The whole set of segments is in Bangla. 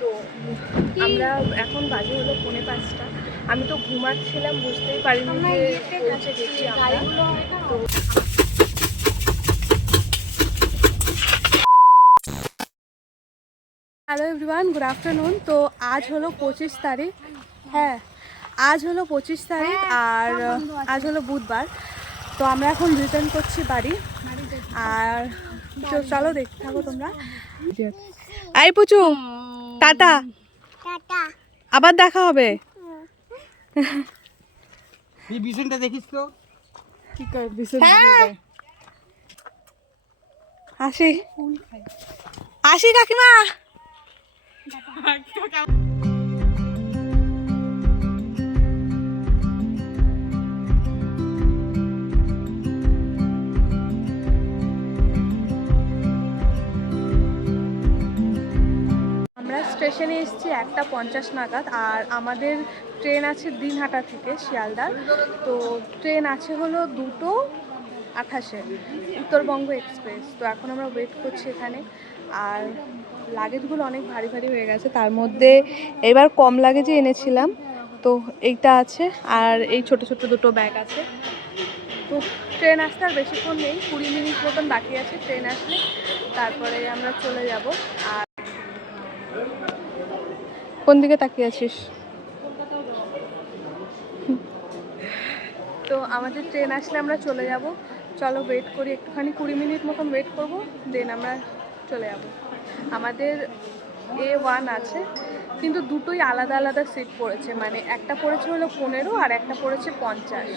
তো আমরা এখন বাজে হলো 4:45। আমি তো ঘুমাচ্ছিলাম, বুঝতেই পারিনি যে পৌঁছে গেছি আমরা। তো হ্যালো এভরিওয়ান, গুড আফটারনুন। তো আজ হলো 25 তারিখ। হ্যাঁ, আজ হলো 25 তারিখ আর আজ হলো বুধবার। তো আমরা এখন রিটার্ন করছি বাড়ি। আর চলো দেখতে থাকো তোমরা। আই পুচু, টাটা, আবার দেখা হবে। এই বিছনটা দেখিস তো কি কর বিছন? আসি আসি কাকিমা। আমরা স্টেশনে এসেছি 1:50 নাগাদ। আর আমাদের ট্রেন আছে দিনহাটা থেকে শিয়ালদা। তো ট্রেন আছে হলো 2:28 উত্তরবঙ্গ এক্সপ্রেস। তো এখন আমরা ওয়েট করছি এখানে। আর লাগেজগুলো অনেক ভারী ভারী হয়ে গেছে, তার মধ্যে এবার কম লাগেজই এনেছিলাম। তো এইটা আছে আর এই ছোট ছোট দুটো ব্যাগ আছে। তো ট্রেন আসতে আর বেশিক্ষণ নেই, 20 মিনিট মতন বাকি আছে। ট্রেন আসলে তারপরে আমরা চলে যাব। আর কোন দিকে তাকিয়ে আছিস? তো আমাদের ট্রেন আসলে আমরা চলে যাব। চলো ওয়েট করি একটুখানি, 20 মিনিট মতন ওয়েট করব, দেন আমরা চলে যাব। আমাদের A1 আছে, কিন্তু দুটোই আলাদা আলাদা সিট পড়েছে। মানে একটা পড়েছে হলো 15 আর একটা পড়েছে 50।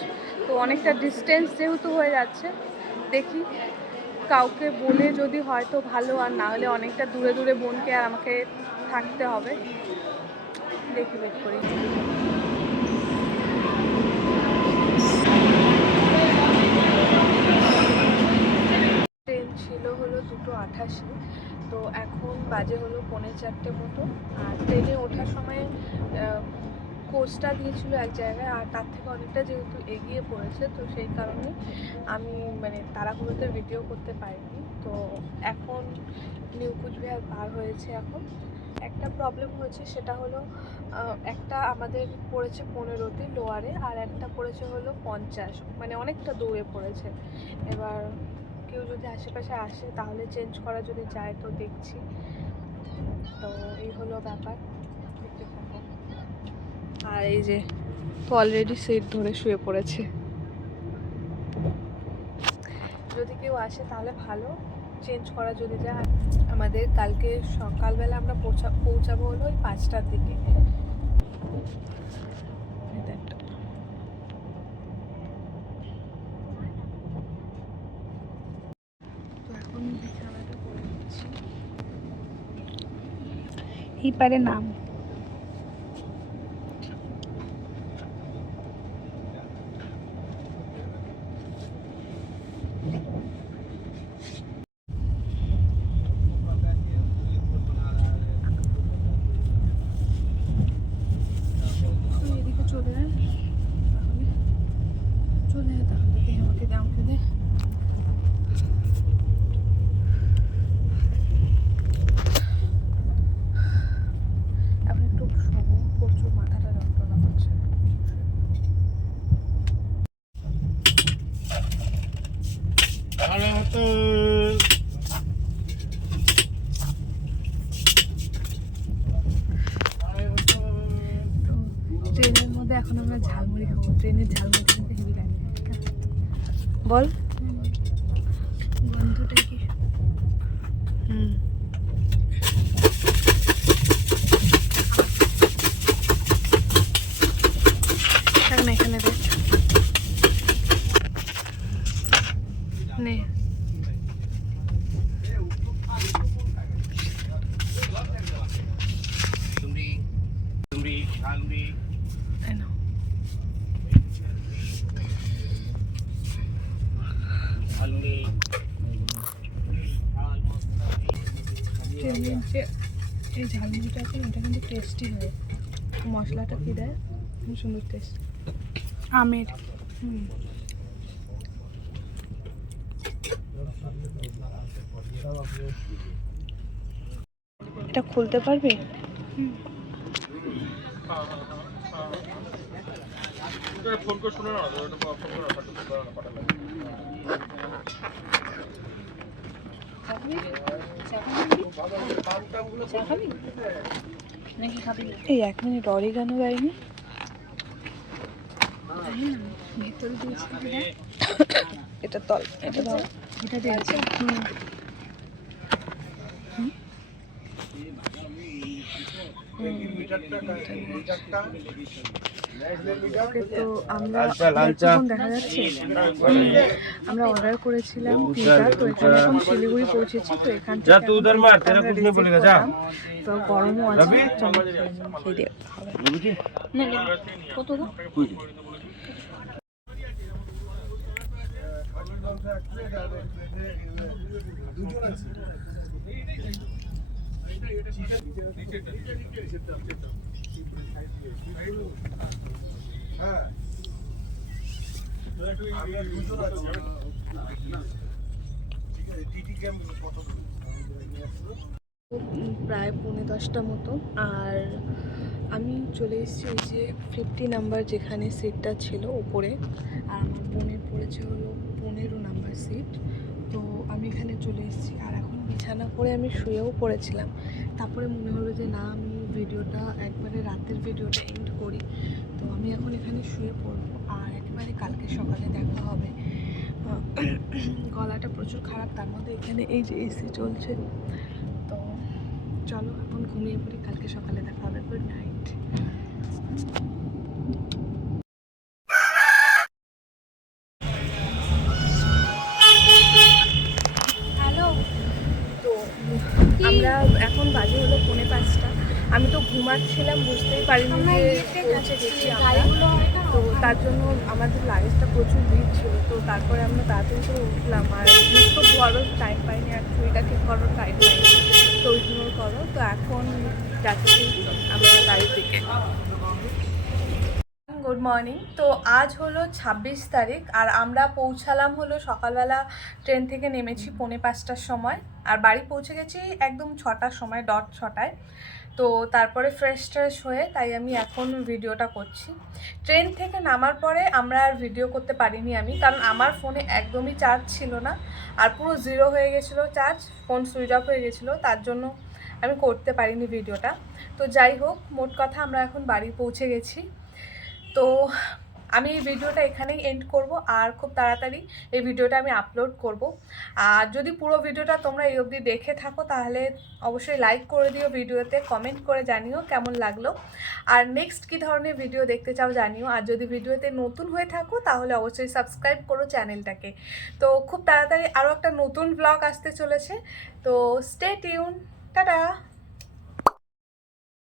তো অনেকটা ডিস্টেন্স যেহেতু হয়ে যাচ্ছে, দেখি কাউকে বলে যদি হয় তো ভালো, আর না হলে অনেকটা দূরে দূরে বোনকে আর আমাকে থাকতে হবে। দেখি ওয়েট করি। ট্রেন ছিল হলো 2:28। তো এখন বাজে হলো 3:45 মতো। আর ট্রেনে ওঠার সময় কোচটা দিয়েছিল এক জায়গায়, আর তার থেকে অনেকটা যেহেতু এগিয়ে পড়েছে, তো সেই কারণে আমি মানে তাড়াহুড়োতে ভিডিও করতে পারিনি। তো এখন নিউ কুচবিহার পার হয়েছে। এখন একটা প্রবলেম হয়েছে, সেটা হলো একটা আমাদের পড়েছে 15তে লোয়ারে, আর একটা পড়েছে হলো 50, মানে অনেকটা দূরে পড়েছে। এবার কেউ যদি আশেপাশে আসে তাহলে চেঞ্জ করা যদি যায় তো দেখছি। তো এই হলো ব্যাপার, দেখতে থাকো। আর এই যে তো অলরেডি সিট ধরে শুয়ে পড়েছে। যদি কেউ আসে তাহলে ভালো, চেঞ্জ করা যদি যায়। আমাদের কালকে সকালবেলা আমরা পৌঁছাবো হলো ওই 5টার দিকে। তো এখন বিছানাটা করে দিচ্ছি। এই পারে নাম এদিকে চলে যায়, তাহলে চলে যায়। তাহলে আমাকে দে, আমাকে দে। এখন একটু শোবো, প্রচুর মাথাটা যন্ত্রণা করছে। ট্রেনের মধ্যে এখন আমরা ঝালমুড়ি খাবো। ট্রেনের ঝালমুড়ি খেতে হেভি লাগে। বল গন্ধটা কি? থাক না, এখানে দেখ নে। এই ঝালমুড়িটা আছে, এটা কিন্তু টেস্টি হয়। মশলাটা কি দেয়, খুব সুন্দর টেস্ট। আমের এটা খুলতে পারবি? ফোন করে শুনে না, ফোন করে পাঠালে এই 1 মিনিট, অরিগানো দেয়নি? এটা তল, এটা ধর, এটা দিয়েছে। তো আমরা এখন দেখা যাচ্ছে আমরা অর্ডার করেছিলাম পিৎজা, তো এখানে এখন শিলিগুড়ি পৌঁছেছি। তো এখান থেকে তো গরমও আছে, চলো খেয়ে দিয়ে কত প্রায় 9:45 মতো। আর আমি চলে এসেছি ওই যে 50 নাম্বার যেখানে সিটটা ছিল ওপরে, আর আমার বোনের পড়েছে হলো 15 নাম্বার সিট। তো আমি এখানে চলে এসেছি, আর এখন বিছানা করে আমি শুয়েও পড়েছিলাম। তারপরে মনে হলো যে না, আমি ভিডিওটা একবারে রাতের ভিডিওটা এন্ড করি। তো আমি এখন এখানে শুয়ে পড়বো, আর একেবারে কালকে সকালে দেখা হবে। গলাটা প্রচুর খারাপ, তার মধ্যে এখানে এই যে এসি চলছে। তো চলো এখন ঘুমিয়ে পড়ি, কালকে সকালে দেখা হবে। Good night. হ্যালো, তো আমরা এখন বাজে হলো 4:45। আমি তো ঘুমাচ্ছিলাম, বুঝতেই পারিনি যে পৌঁছে গেছি আমরা। তো তার জন্য আমাদের লাগেজটা প্রচুর ভিড় ছিল। তো তারপরে আমরা তাড়াতাড়ি করে উঠলাম, আর তো বড় টাইম পাইনি, আর চুরিটা ঠিক করার টাইম পাইনি, তো ইগনোর করো। তো এখন যাচ্ছি আমরা গাড়ির দিকে। Good morning. তো আজ হলো 26 তারিখ, আর আমরা পৌঁছালাম হলো সকালবেলা, ট্রেন থেকে নেমেছি 4:45টার সময়, আর বাড়ি পৌঁছে গেছি একদম 6টার সময়, ডট 6টায়। তো তারপরে ফ্রেশ ট্রেশ হয়ে তাই আমি এখন ভিডিওটা করছি। ট্রেন থেকে নামার পরে আমরা আর ভিডিও করতে পারিনি আমি, কারণ আমার ফোনে একদমই চার্জ ছিল না, আর পুরো 0 হয়ে গেছিলো চার্জ, ফোন সুইচ অফ হয়ে গেছিলো, তার জন্য আমি করতে পারিনি ভিডিওটা। তো যাই হোক, মোট কথা আমরা এখন বাড়ি পৌঁছে গেছি। তো আমি এই ভিডিওটা এখানেই এন্ড করব, আর খুব তাড়াতাড়ি এই ভিডিওটা আমি আপলোড করব। আর যদি পুরো ভিডিওটা তোমরা এই অবধি দেখে থাকো তাহলে অবশ্যই লাইক করে দিও, ভিডিওতে কমেন্ট করে জানিও কেমন লাগলো, আর নেক্সট কী ধরনের ভিডিও দেখতে চাও জানিও। আর যদি ভিডিওতে নতুন হয়ে থাকো তাহলে অবশ্যই সাবস্ক্রাইব করো চ্যানেলটাকে। তো খুব তাড়াতাড়ি আরও একটা নতুন ব্লগ আসতে চলেছে, তো স্টে টিউন। টাটা।